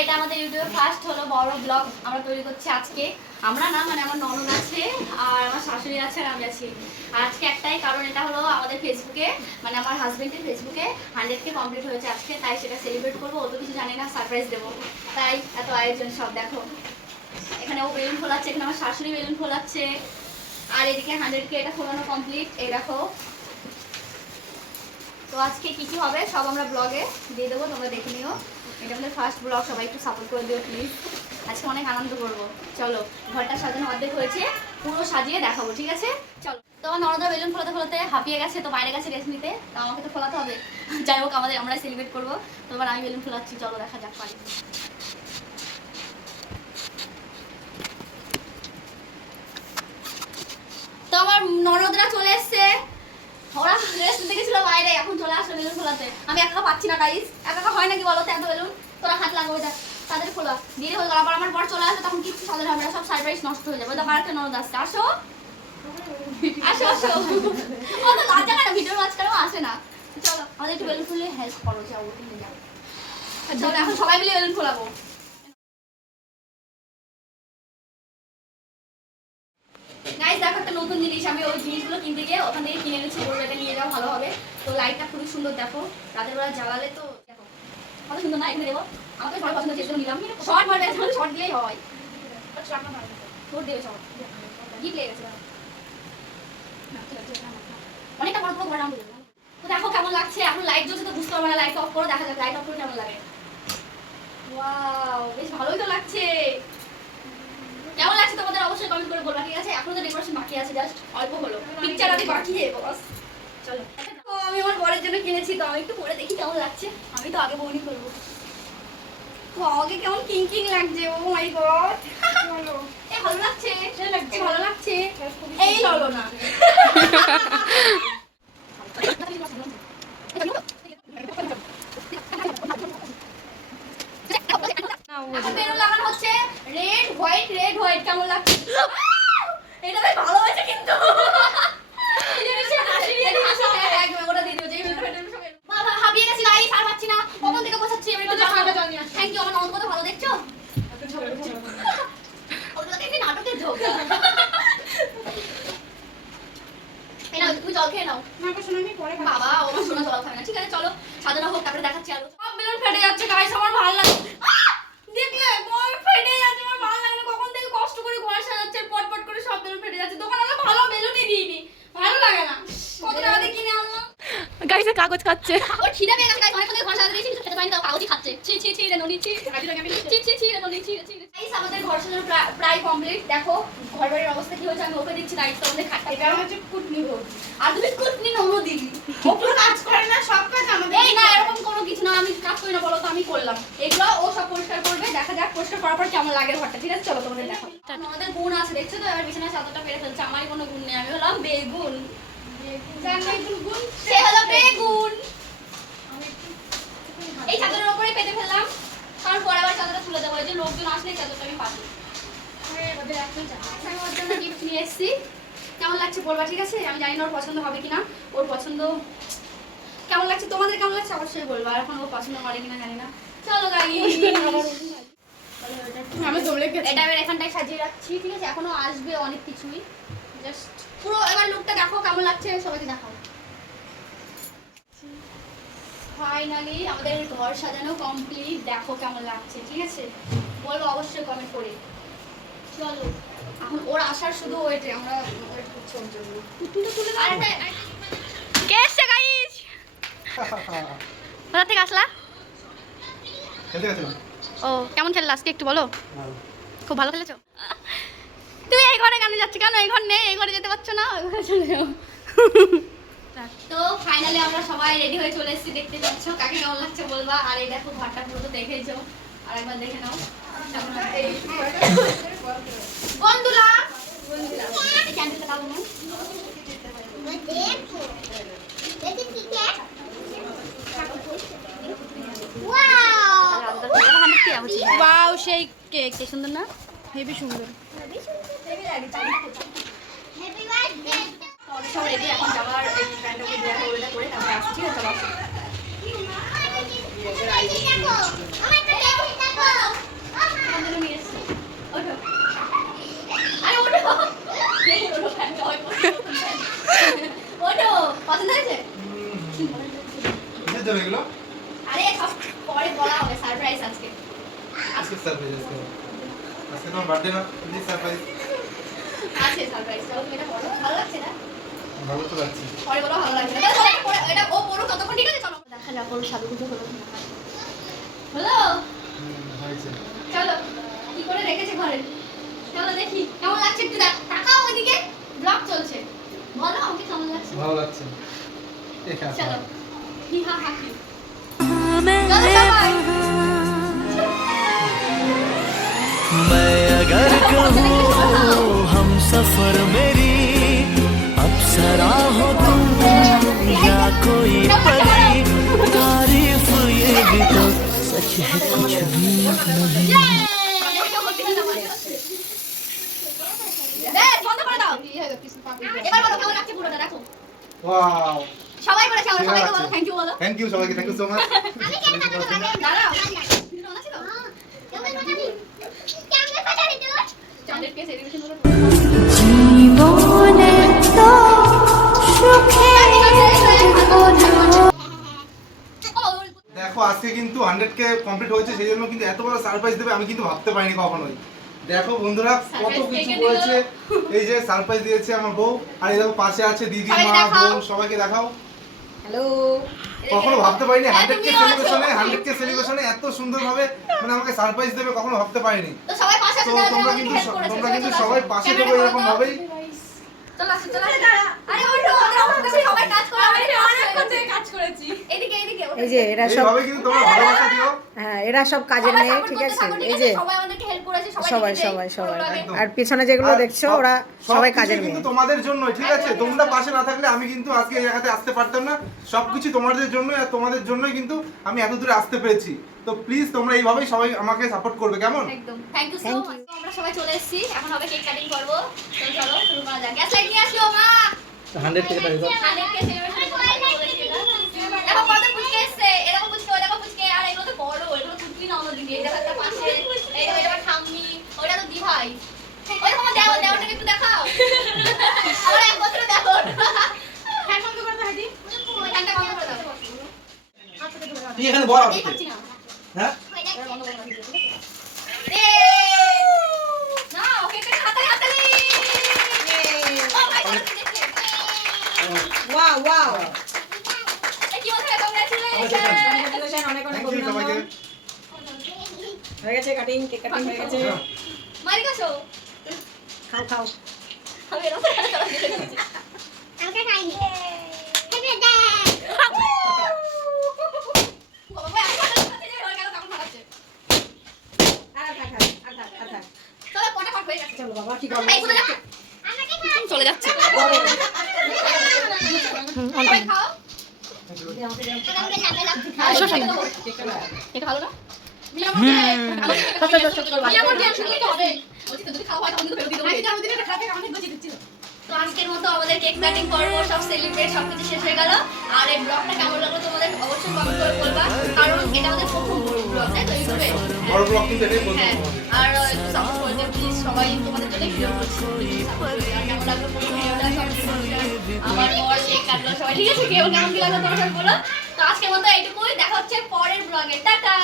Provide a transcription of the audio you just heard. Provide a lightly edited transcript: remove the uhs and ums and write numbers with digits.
এটা আমাদের ইউটিউবে ফার্স্ট হলো বড় ব্লগ আমরা তৈরি করছি আজকে। আমরা না মানে আমার ননদ আছে আর আমার শাশুড়ি আছে আর আমি আছি। আর আজকে একটাই কারণ, এটা হলো আমাদের ফেসবুকে মানে আমার হাজবেন্ডের ফেসবুকে 100K কমপ্লিট হয়েছে আজকে, তাই সেটা সেলিব্রেট করবো। ও তো কিছু জানি না, সারপ্রাইজ দেবো, তাই এত আয়োজন সব। দেখো এখানে ও বেলুন ফোলাচ্ছে, এখানে আমার শাশুড়ি বেলুন ফোলাচ্ছে, আর এদিকে 100K এটা ফোলানো কমপ্লিট। এই দেখো, তো আজকে কি কি হবে সব আমরা ব্লগে দিয়ে দেবো, তোমরা দেখে নিও। এটা আমাদের ফার্স্ট ব্লগ, সবাই একটু সাপোর্ট করে দিও প্লিজ। আজকে অনেক আনন্দ করবো। চলো, ঘরটা সাজানো অর্ধেক হয়েছে, পুরো সাজিয়ে দেখাবো, ঠিক আছে? চলো। তো আমার ননদা বেলুন ফোলাতে ফোলাতে হাঁপিয়ে গেছে, তো বাইরে গেছে রেস্ট নিতে, তো আমাকে তো ফোলাতে হবে। যাই হোক, আমরা সেলিব্রেট করবো। তো এবার আমি বেলুন ফোলাচ্ছি, চলো দেখা যাক পারি। তো আমার ননদরা চলে এসছে, ওরা রেস্ট নিতে গেছিল বাইরে, এখন চলে আসলো বেলুন ফোলাতে। আমি একা পাচ্ছি না গাইস, একা হয় নাকি বলো তো এত বেলুন? তোরা হাত লাগবে, দেখ তাদের খোলা দিয়ে হয়ে গেল। আবার আমার বর চলে আসবে, তখন কিছু সাজানো হবে না, সব সারপ্রাইজ নষ্ট হয়ে যাবে। তো আরেকটা ননদ আসছে, আসো আসো আসো। ও তো লজ্জা কেন, ভিডিওর মাঝখানেও আসে না। চলো আমাদের একটু বেলুন ফুলিয়ে হেল্প করো, যাও নিয়ে যাও। চলো এখন সবাই মিলে বেলুন ফোলাবো। গাইস দেখো একটা নতুন জিনিস, আমি ওই জিনিসগুলো কিনতে গিয়ে ওখান থেকে কিনে এনেছি, বলবো এটা নিয়ে যাও ভালো হবে। তো লাইটটা খুবই সুন্দর, দেখো রাতের বেলা জ্বালালে তো দেখো কত সুন্দর না। এখানে দেবো, আমাকে সবাই পছন্দ হচ্ছে, নিলাম। শর্ট মারবে, শর্ট দিলেই হয়, শর্ট দেবে সব গিফট লেগে গেছে। অনেকটা বড় বড় রাউন্ড দেবো। তো দেখো কেমন লাগছে, এখন লাইট জ্বলছে তো বুঝতে পারবে না, লাইট অফ করো, দেখা যাক লাইট অফ করে কেমন লাগে। ওয়াও, বেশ ভালোই তো লাগছে। কেমন লাগছে তোমাদের অবশ্যই কমেন্ট করে বলবা, ঠিক আছে? এখনো তো ডেকোরেশন বাকি আছে, জাস্ট অল্প হলো, পিকচার আদি বাকি বস। চলো, তো আমি আমার বরের জন্য কিনেছি, তো আমি একটু পরে দেখি কেমন লাগছে। আমি তো আগে বউনি করবো। আগে কেমন কিং কিং লাগছে, ও মাই গড। চলো, এই ভালো লাগছে, এই ভালো লাগছে, এই ললো না। বেলুন লাগানো হচ্ছে রেড হোয়াইট, রেড হোয়াইট, কেমন লাগছে? এটা বেশ ভালো হয়েছে কিন্তু। হাবিয়ে গেছি গাইস, আর পাচ্ছি না, কখন থেকে বসাচ্ছি। আমি একটু থ্যাংক ইউ, আমার ননদ কত ভালো দেখছো। নাটকের ঝোঁক। তুমি জল খেয়ে নাও। বাবা আমার সোনা জল খাবে না, ঠিক আছে? চলো সাজানো হোক, তারপরে দেখাচ্ছি। আরো সব বেলুন ফেটে যাচ্ছে গাইস, আমার ভালো লাগে। দেখলে বল ফেটে যাচ্ছে, আমার ভালো লাগে না। কখন থেকে কষ্ট করে ঘর সাজাচ্ছে, পটপট করে সব বেলুন ফেটে যাচ্ছে। দোকানে ভালো বেলুনই দিইনি, ভালো লাগে না। কত টাকা দিয়ে কিনে আনলাম। গাইস কাগজ খাচ্ছে, ওর খিদে পেয়ে গেছে গাইস, অনেক করে ঘর সাজাতে দিয়েছি, খেতে পাইনি, তাও কাগজই খাচ্ছে। ছি ছি ছি রে ননি, ছি ছি ছি ছি রে ননি, ছি ছি। গাইস আমাদের ঘর সাজানো প্রায় কমপ্লিট। দেখো ঘর বাড়ির অবস্থা কি হয়েছে, আমি ওকে দিচ্ছি দায়িত্ব। আমাদের খাটটা এটা হচ্ছে কুটনি হোক, আর তুমি কুটনি নমো দিবি। ও পুরো কাজ করে না, সব কাজ আমাদের। এই না, এরকম কোনো কিছু না, আমি কাজ করি না বলো তো, আমি করলাম এগুলো, ও সব পরিষ্কার করবে। দেখা যাক পরিষ্কার করার পর কেমন লাগে ঘরটা, ঠিক আছে? চলো তোমাদের দেখো। আমাদের গুণ আছে দেখছো তো, এবার বিছানার চাদরটা পেরে ফেলছে। আমারই কোনো গুণ নেই, আমি হলাম বেগুন। সে হলো বেগুন। এই চাদরের উপরে পেতে ফেললাম, কারণ পরে আবার চাদরটা তুলে দেবো, এই যে লোকজন আসলে চাদরটা আমি পাবো। আমি ওর জন্য গিফট নিয়ে এসেছি, কেমন লাগছে বলবা, ঠিক আছে? আমি জানি না ওর পছন্দ হবে কিনা, ওর পছন্দ কেমন লাগছে, তোমাদের কেমন লাগছে অবশ্যই বলবা। আর এখন ও পছন্দ করে কিনা জানি না। চলো গাইস, এটা এবার এখানটায় সাজিয়ে রাখছি, ঠিক আছে? এখনো আসবে অনেক কিছুই, জাস্ট পুরো এবার লুকটা দেখো কেমন লাগছে, সবাইকে দেখাও। ফাইনালি আমাদের ঘর সাজানো কমপ্লিট, দেখো কেমন লাগছে, ঠিক আছে? বলবো অবশ্যই কমেন্ট করে। চলো এখন ওর আসার শুধু ওয়েটে, আমরা ওয়েট করছি ওর জন্য। কে এসছে গাইস? কোথা থেকে আসলা? খেলতে গেছিলাম। ও কেমন খেললা আজকে একটু বলো। খুব ভালো খেলেছো। তুমি এই ঘরে কেন যাচ্ছ, কেন এই ঘর নেই, এই ঘরে যেতে পারছো না, ওই ঘরে চলে যাও। তো ফাইনালি আমরা সবাই রেডি হয়ে চলে এসেছি, দেখতে পাচ্ছ। কাকে কেমন লাগছে বলবা। আর এই দেখো ঘরটা পুরো তো দেখেছো, আর একবার দেখে নাও। বন্ধুরা এই ক্যান্ডেলটা দাও না। ওয়াও সেই কেক, কি সুন্দর না, হেভি সুন্দর। সব রেডি, এখন যাওয়ার এই প্যান্টটাকে দেওয়া করে তারপরে আসছি। চলো কিসের সারপ্রাইজ আজকে? আজকে তোমার বার্থডে না? Please surprise. আছে সারপ্রাইজ। চলো তুমি এটা পড়ো। ভালো লাগছে না? ভালো তো লাগছে। পরে বলো ভালো লাগছে না। চলো এটা পড়ো, এটা ও পড়ো ততক্ষণ, ঠিক আছে? চলো দেখা যাক ওর সাজুগুজু হলো কিনা। হলো? হয়েছে। চলো কি করে রেখেছে ঘরে? চলো দেখি কেমন লাগছে, একটু তাকাও ওইদিকে, ব্লগ চলছে। বলো আমাকে কেমন লাগছে? ভালো লাগছে। চলো হি হা হা কি চলো সবাই। मैं अगर कहूँ हम सफर मेरी अप्सरा हो तुम या कोई परी तारीफ ये भी तो सच है कुछ भी नहीं বন্ধ করে দাও। এবার বলো কেমন লাগছে পুরোটা দেখো। ওয়াও। সবাই বলেছে, আমরা সবাইকে বলো থ্যাংক ইউ বলো। থ্যাংক ইউ সবাইকে, থ্যাংক ইউ সো মাচ। আমি কেন পাঠাবো দাঁড়াও। ভিডিও আছে তো? কেমন পাঠাবি? কেমন পাঠাবি তুই? চাঁদের কে সেলিব্রেশন হলো। জীবনে তো সুখে দেখো আজকে কিন্তু 100k কমপ্লিট হয়েছে, সেই জন্য কিন্তু এত বড় সারপ্রাইজ দেবে আমি কিন্তু ভাবতে পারিনি কখনোই। দেখো বন্ধুরা কত Surprise কিছু কে করেছে। দিল? এই যে সারপ্রাইজ দিয়েছে আমার বউ, আর এই দেখো পাশে আছে দিদি, সবাইকে মা, দেখাও। বোন, সবাইকে দেখাও। হ্যালো কখনো ভাবতে পারিনি হ্যাঁ, 100k তুমিও আছো। সেলিব্রেশনে 100k সেলিব্রেশনে এত সুন্দরভাবে মানে আমাকে সারপ্রাইজ দেবে কখনো ভাবতে পারিনি। তো সবাই পাশে তো আছে, যারা তোমরা আমাদেরকে কিন্তু হেল্প করেছে। তোমরা কিন্তু চলো সবাই আসো। পাশে ক্যামেরা দেবো করো এরকম তো। ভাবেই। চলো আসো, চলো আসো। আরে ওঠো, আমরা সবাই কাজ করে অনেক কাজ করেছি। এদিকে এদিকে এই যে এরা সব এইভাবে কিন্তু তোমরা ভালোবাসা দিও। হ্যাঁ এরা সব কাজের সবাই মেয়ে support ঠিক করতে আছে থাকো, ঠিক এই আছে? যে সবাই আমাদেরকে হেল্প করেছে, সবাই দেখেছে সবাই সবাই পুরো vlog-এ। একদম। আর পিছনে যেগুলো আর দেখছো সব- ওরা সবাই সবকিছু কাজের কিন্তু মেয়ে তোমাদের জন্য, ঠিক আছে? তোমরা পাশে না থাকলে আমি কিন্তু আজকে এই জায়গাতে আসতে পারতাম না। সবকিছু তোমাদের জন্য, আর তোমাদের জন্যই কিন্তু আমি এত দূরে আসতে পেরেছি। তো প্লিজ তোমরা এইভাবেই সবাই আমাকে সাপোর্ট করবে, কেমন? একদম thank you so Thank much. আমরা সবাই চলে এসেছি, এখন হবে কেক কাটিং করব। তো চলো শুরু করা যাক। গ্যাস লাইট নিয়ে আসো মা। 100 থেকে পারি। 100 কে সেলিব্রেশন করতে দেখো কত পুচকে এসেছে, এরকম পুচকে ওই দেখো পুচকে, আর এগুলো তো বড়, এগুলো পুচকি না অন্যদিকে। এই দেখো একটা পাশে, এই দেখো এটা ঠাম্মি, ওটা তো দি ভাই। ওই দেখো আমার দেওরটাকে একটু দেখাও। আমার এক বছর দেওর। ফ্যান বন্ধ করে দাও হাইদি। ফ্যানটা বন্ধ করে দাও। তুই এখানে বড় এই খাচ্ছি না। হ্যাঁ? না ওকে একটা হাতালি হাতালি। ও ভাই ওয়াও ওয়াও কি বলছো? কংগ্রাচুলেশন। কংগ্রাচুলেশন অনেক অনেক থ্যাংক ইউ সবাইকে। অভিনন্দন হয়ে গেছে কাটিং কেক কাটিং হয়ে গেছে মারি কাছো। খাও খাও আমি এরকম আমাকে খাইনি। Happy birthday. বাবা ভাই আমি খাচ্ছি যে ওর কেন কামড় মারছে। আর থাক আর থাক আর থাক চলো ফটাফট হয়ে যাচ্ছে। চলো বাবা কি করব এই চলে যাচ্ছে। আমাকে খাও। চলে যাচ্ছে সবাই খাও। আসো শোনো। এটা ভালো না? মিয়া করতে মিয়া করতে শুনলে তো হবে। বলছি তো যদি খাওয়া হয় তখন তো ফেরত দিতে হবে। আমি দিনে খাতে অনেক বেশি দিচ্ছি। তো আজকের মতো আমাদের কেক কাটিং পর্ব সব সেলিব্রেট সবকিছু শেষ হয়ে গেল। আর এই ব্লগটা কেমন লাগলো তোমাদের অবশ্যই কমেন্ট করে বলবা, কারণ এটা আমাদের প্রথম ব্লগ তাই তো ইউটিউবে। বড় ব্লগ কিন্তু এটাই বলতে হ্যাঁ, হবে। আর একটু সাপোর্ট করে দিও প্লিজ, সবাই তোমাদের জন্য ভিডিও করছি। আর কেমন লাগলো পুরো ভিডিওটা সব আমার বর কেক কাটলো সবাই, ঠিক আছে? কেউ কেমন কি লাগলো তোমরা সব বলো। তো আজকের মতো এইটুকুই, দেখা হচ্ছে পরের ব্লগে। টাটা।